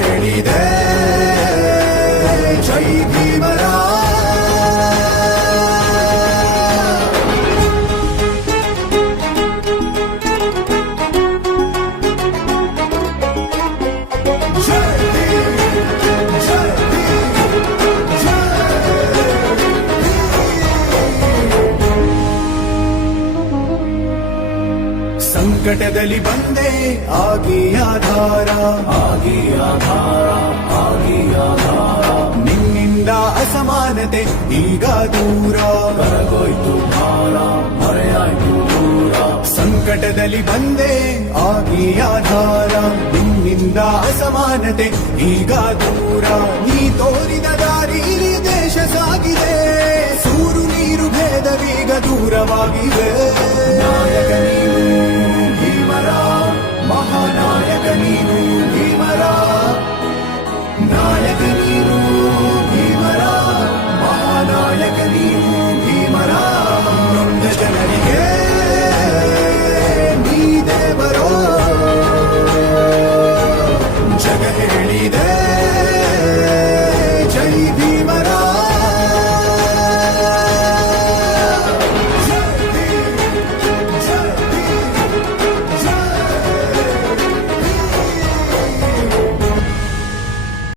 எளிதே ಸಂಕಟದಲ್ಲಿ ಬಂದೆ, ಆಗಿ ಆಧಾರ ಆಗಿ ಆಧಾರ ಆಗಿ ಆಧಾರ. ನಿನ್ನಿಂದ ಅಸಮಾನತೆ ಈಗ ದೂರ. ಕರಗೋಯ್ತು ಭಾರ, ಮರೆಯಾಯ್ತು ದೂರ. ಸಂಕಟದಲ್ಲಿ ಬಂದೆ, ಆಗಿ ಆಧಾರ. ನಿನ್ನಿಂದ ಅಸಮಾನತೆ ಈಗ ದೂರ. ನೀ ತೋರಿದ ದಾರಿಲಿ ದೇಶ ಸಾಗಿದೆ. ಸೂರು ನೀರು ಭೇದವೀಗ ದೂರವಾಗಿದೆ. ನಾಯಕ ನೀನು